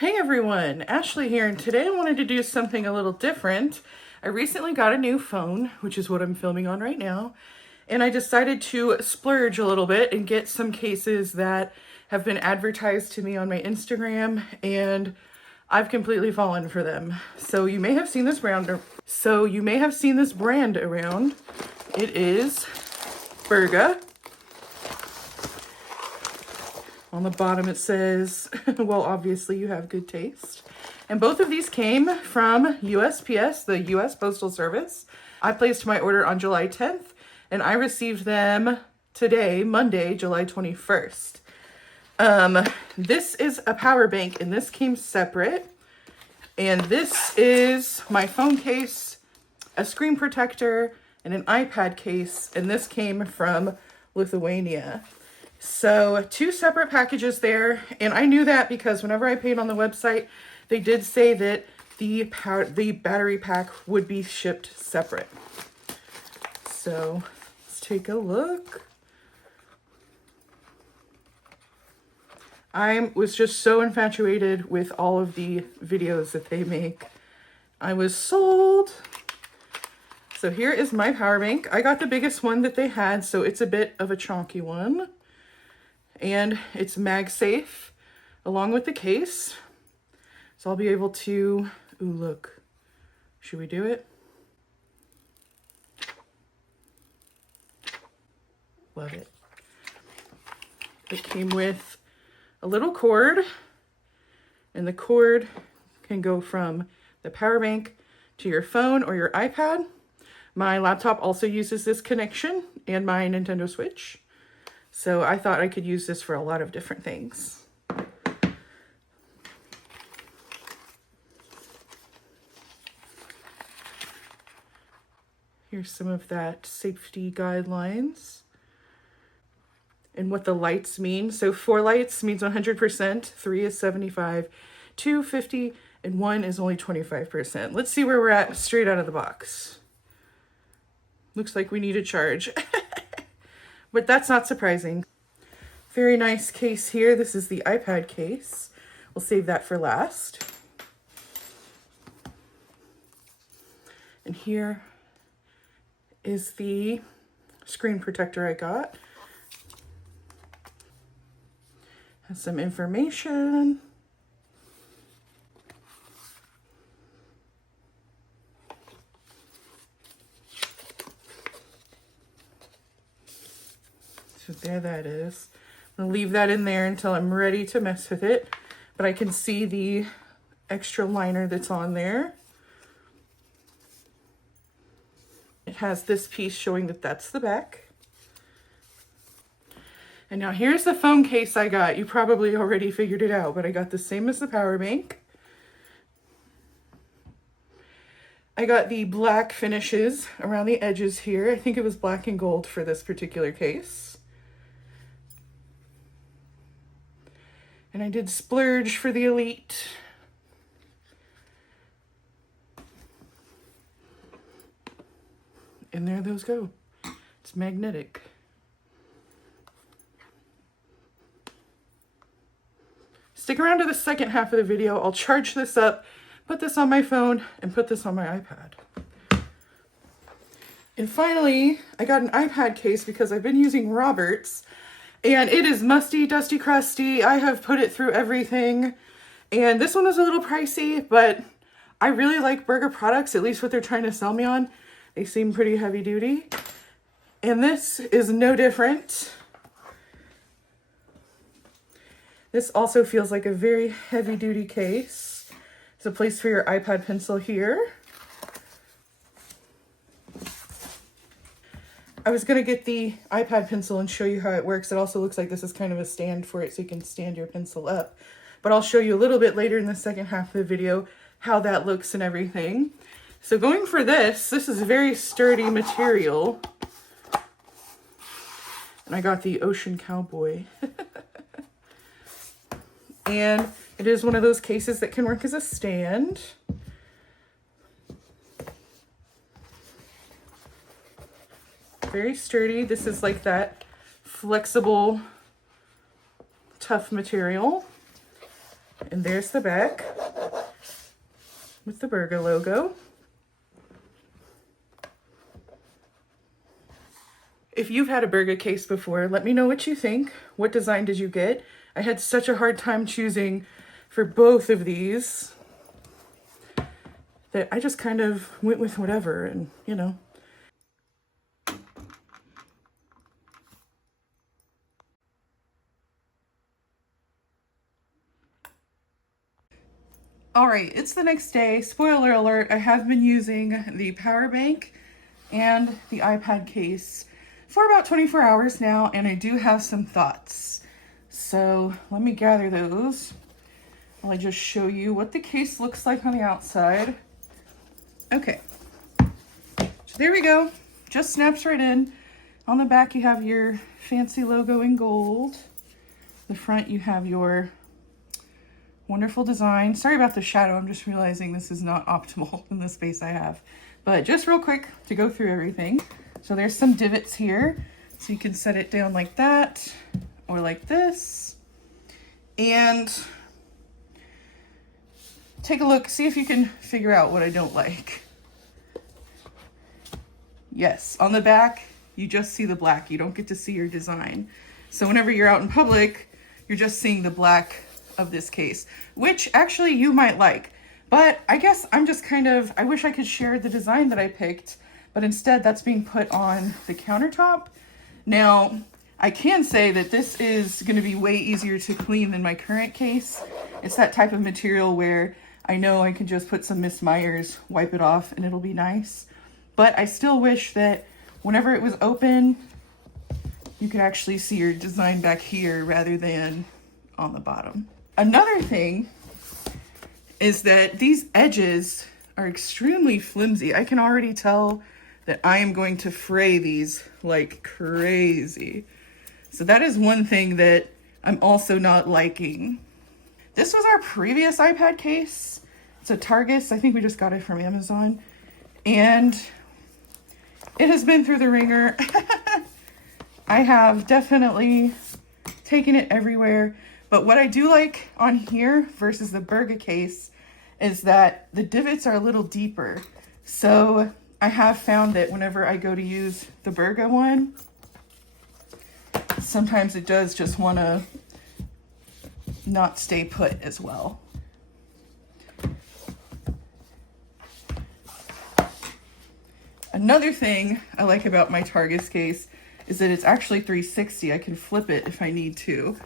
Hey everyone, Ashley here, and today I wanted to do something a little different. I recently got a new phone, which is what I'm filming on right now, and I decided to splurge a little bit and get some cases that have been advertised to me on my Instagram, and I've completely fallen for them. So you may have seen this brand around. It is BURGA. On the bottom it says, well, obviously you have good taste. And both of these came from USPS, the US Postal Service. I placed my order on July 10th, and I received them today, Monday, July 21st. This is a power bank, and this came separate. And this is my phone case, a screen protector, and an iPad case, and this came from Lithuania. So 2 separate packages there, and I knew that because whenever I paid on the website, they did say that the battery pack would be shipped separate. So let's take a look. I was just so infatuated with all of the videos that they make. I was sold. So here is my power bank. I got the biggest one that they had, so it's a bit of a chunky one. And it's MagSafe along with the case. So I'll be able to, ooh, look, should we do it? Love it. It came with a little cord, and the cord can go from the power bank to your phone or your iPad. My laptop also uses this connection, and my Nintendo Switch. So I thought I could use this for a lot of different things. Here's some of that safety guidelines and what the lights mean. So 4 lights means 100%, 3 is 75, 2, 50, and 1 is only 25%. Let's see where we're at straight out of the box. Looks like we need a charge. But that's not surprising. Very nice case here. This is the iPad case. We'll save that for last. And here is the screen protector I got. Has some information. So there that is. I'm gonna leave that in there until I'm ready to mess with it. But I can see the extra liner that's on there. It has this piece showing that that's the back. And now here's the phone case I got. You probably already figured it out, but I got the same as the power bank. I got the black finishes around the edges here. I think it was black and gold for this particular case. And I did splurge for the Elite. And there those go. It's magnetic. Stick around to the second half of the video. I'll charge this up, put this on my phone, and put this on my iPad. And finally, I got an iPad case because I've been using Robert's, and it is musty, dusty, crusty. I have put it through everything. And this one was a little pricey, but I really like BURGA products, at least what they're trying to sell me on. They seem pretty heavy duty. And this is no different. This also feels like a very heavy duty case. There's a place for your iPad pencil here. I was gonna get the iPad pencil and show you how it works. It also looks like this is kind of a stand for it so you can stand your pencil up. But I'll show you a little bit later in the second half of the video how that looks and everything. So going for this is a very sturdy material. And I got the Ocean Cowboy. And it is one of those cases that can work as a stand. Very sturdy. This is like that flexible, tough material. And there's the back with the BURGA logo. If you've had a BURGA case before, let me know what you think. What design did you get? I had such a hard time choosing for both of these that I just kind of went with whatever, and you know. All right, it's the next day. Spoiler alert, I have been using the power bank and the iPad case for about 24 hours now, and I do have some thoughts. So let me gather those. I'll just show you what the case looks like on the outside. Okay, so there we go. Just snaps right in. On the back, you have your fancy logo in gold. The front, you have your wonderful design. Sorry about the shadow. I'm just realizing this is not optimal in the space I have. But just real quick to go through everything. So there's some divots here. So you can set it down like that or like this. And take a look, see if you can figure out what I don't like. Yes, on the back, you just see the black. You don't get to see your design. So whenever you're out in public, you're just seeing the black of this case, which actually you might like. But I guess I'm just kind of, I wish I could share the design that I picked, but instead that's being put on the countertop. Now, I can say that this is going to be way easier to clean than my current case. It's that type of material where I know I can just put some Miss Myers, wipe it off, and it'll be nice. But I still wish that whenever it was open, you could actually see your design back here rather than on the bottom. Another thing is that these edges are extremely flimsy. I can already tell that I am going to fray these like crazy. So that is one thing that I'm also not liking. This was our previous iPad case. It's a Targus. I think we just got it from Amazon. And it has been through the ringer. I have definitely taken it everywhere. But what I do like on here versus the BURGA case is that the divots are a little deeper. So I have found that whenever I go to use the BURGA one, sometimes it does just want to not stay put as well. Another thing I like about my Targus case is that it's actually 360. I can flip it if I need to.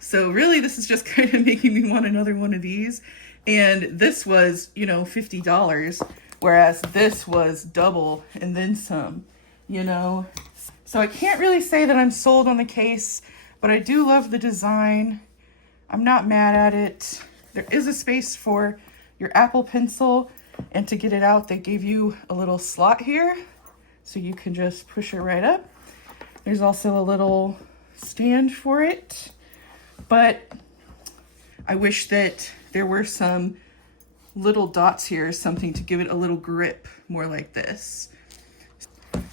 So really this is just kind of making me want another one of these. And this was, you know, $50, whereas this was double and then some, you know. So I can't really say that I'm sold on the case, but I do love the design. I'm not mad at it. There is a space for your Apple Pencil, and to get it out, they gave you a little slot here, so you can just push it right up. There's also a little stand for it, but I wish that there were some little dots here, something to give it a little grip, more like this.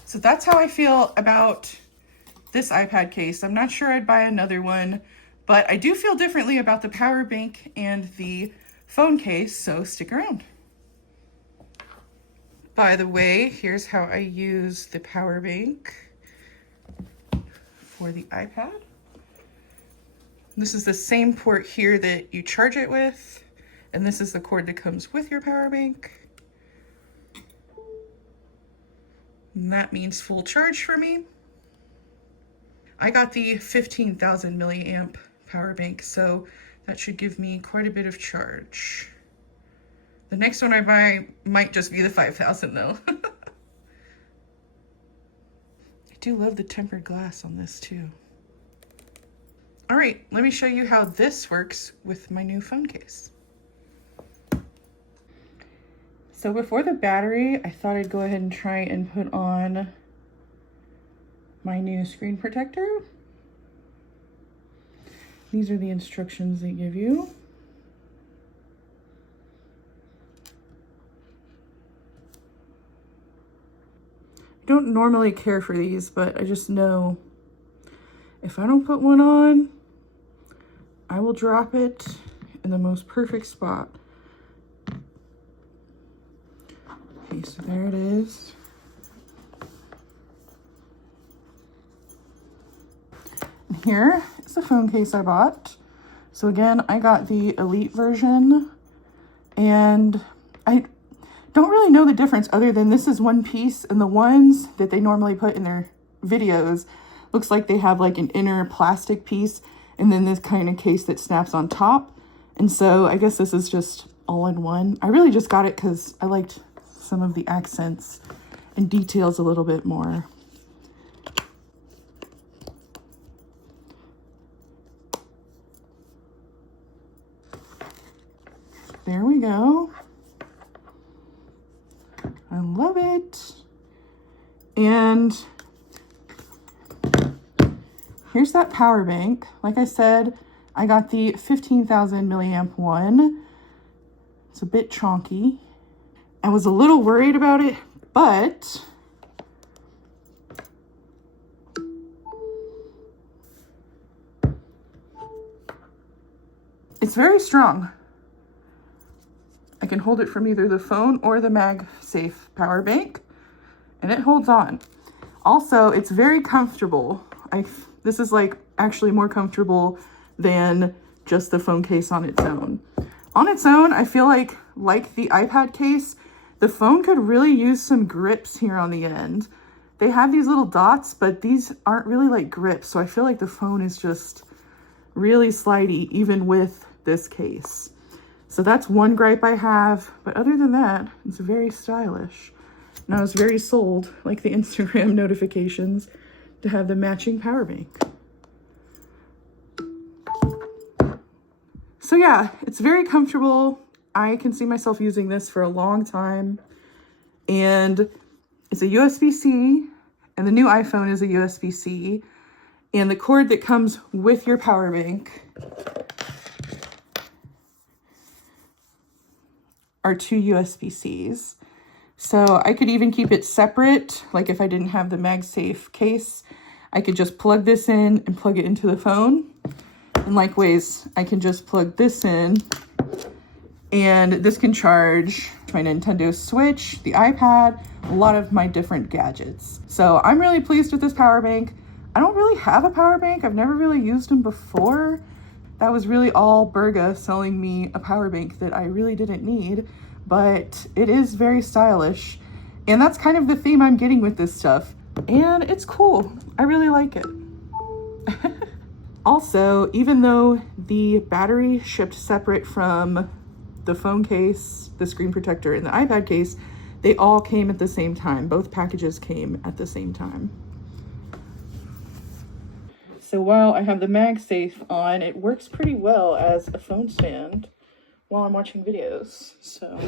So that's how I feel about this iPad case. I'm not sure I'd buy another one, but I do feel differently about the power bank and the phone case, so stick around. By the way, here's how I use the power bank for the iPad. This is the same port here that you charge it with, and this is the cord that comes with your power bank. And that means full charge for me. I got the 15,000 milliamp power bank, so that should give me quite a bit of charge. The next one I buy might just be the 5,000 though. I do love the tempered glass on this too. All right, let me show you how this works with my new phone case. So before the battery, I thought I'd go ahead and try and put on my new screen protector. These are the instructions they give you. I don't normally care for these, but I just know if I don't put one on, I will drop it in the most perfect spot. Okay, so there it is. And here is the phone case I bought. So again, I got the Elite version, and I don't really know the difference other than this is one piece, and the ones that they normally put in their videos looks like they have like an inner plastic piece and then this kind of case that snaps on top. And so I guess this is just all in one. I really just got it because I liked some of the accents and details a little bit more. There we go. I love it. And here's that power bank. Like I said, I got the 15,000 milliamp one. It's a bit chonky. I was a little worried about it, but it's very strong. I can hold it from either the phone or the MagSafe power bank, and it holds on. Also, it's very comfortable. This is like actually more comfortable than just the phone case on its own. On its own, I feel like the iPad case, the phone could really use some grips here on the end. They have these little dots, but these aren't really like grips, so I feel like the phone is just really slidey, even with this case. So that's one gripe I have, but other than that, it's very stylish. And I was very sold, like the Instagram notifications, to have the matching power bank. So yeah, it's very comfortable. I can see myself using this for a long time. And it's a USB-C, and the new iPhone is a USB-C. And the cord that comes with your power bank are two USB-Cs. So I could even keep it separate. Like if I didn't have the MagSafe case, I could just plug this in and plug it into the phone. And likewise, I can just plug this in, and this can charge my Nintendo Switch, the iPad, a lot of my different gadgets. So I'm really pleased with this power bank. I don't really have a power bank. I've never really used them before. That was really all BURGA selling me a power bank that I really didn't need, but it is very stylish. And that's kind of the theme I'm getting with this stuff. And it's cool. I really like it. Also, even though the battery shipped separate from the phone case, the screen protector, and the iPad case, they all came at the same time. Both packages came at the same time. So while I have the MagSafe on, it works pretty well as a phone stand while I'm watching videos. So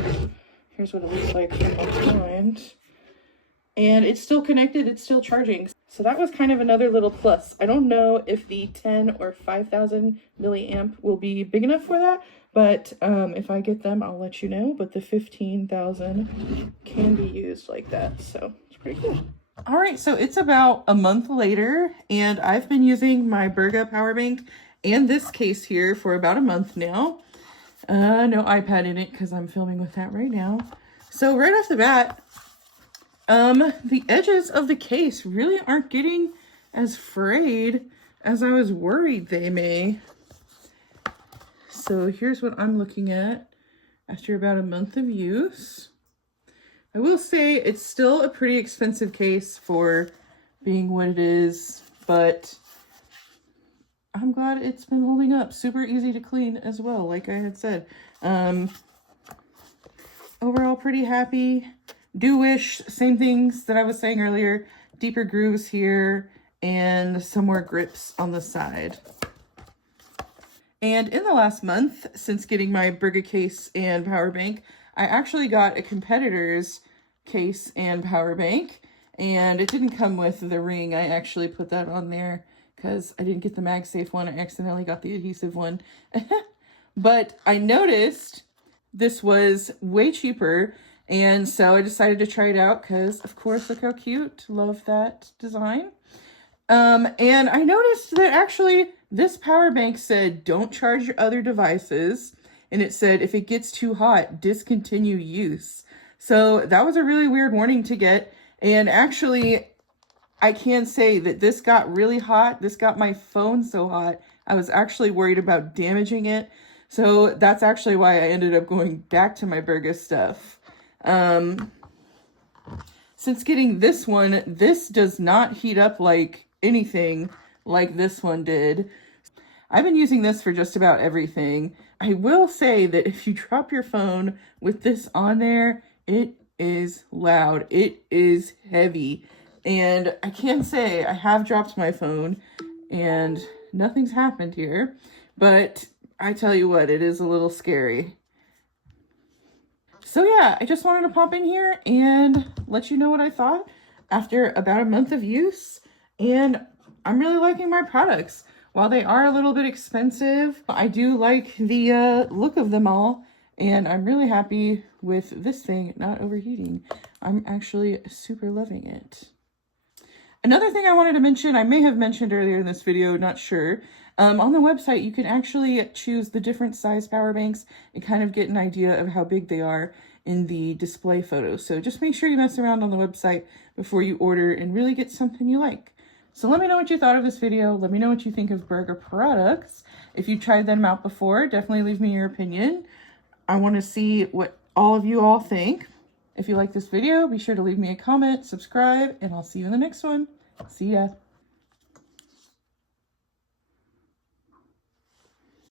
here's what it looks like from behind. And it's still connected, it's still charging. So that was kind of another little plus. I don't know if the 10 or 5,000 milliamp will be big enough for that, but if I get them, I'll let you know. But the 15,000 can be used like that, so it's pretty cool. All right, so it's about a month later, and I've been using my BURGA power bank and this case here for about a month now. No iPad in it because I'm filming with that right now. So right off the bat, the edges of the case really aren't getting as frayed as I was worried they may. So here's what I'm looking at after about a month of use. I will say it's still a pretty expensive case for being what it is, but I'm glad it's been holding up. Super easy to clean as well, like I had said. Overall, pretty happy. Do wish, same things that I was saying earlier, deeper grooves here and some more grips on the side. And in the last month, since getting my BURGA case and power bank, I actually got a competitor's case and power bank, and it didn't come with the ring. I actually put that on there because I didn't get the MagSafe one. I accidentally got the adhesive one. But I noticed this was way cheaper, and so I decided to try it out because, of course, look how cute. Love that design. And I noticed that actually this power bank said, don't charge your other devices. and it said, if it gets too hot, discontinue use. So that was a really weird warning to get. And actually, I can say that this got really hot. This got my phone so hot, I was actually worried about damaging it. So that's actually why I ended up going back to my BURGA stuff. Since getting this one, this does not heat up like anything like this one did. I've been using this for just about everything. I will say that if you drop your phone with this on there, it is loud. It is heavy. And I can say I have dropped my phone and nothing's happened here. But I tell you what, it is a little scary. So yeah, I just wanted to pop in here and let you know what I thought after about a month of use. And I'm really liking my products. While they are a little bit expensive, I do like the look of them all. And I'm really happy with this thing not overheating. I'm actually super loving it. Another thing I wanted to mention, I may have mentioned earlier in this video, not sure. On the website, you can actually choose the different size power banks and kind of get an idea of how big they are in the display photos. So just make sure you mess around on the website before you order and really get something you like. So let me know what you thought of this video. Let me know what you think of BURGA products. If you tried them out before, definitely leave me your opinion. I want to see what all of you all think. If you like this video, be sure to leave me a comment, subscribe, and I'll see you in the next one. See ya.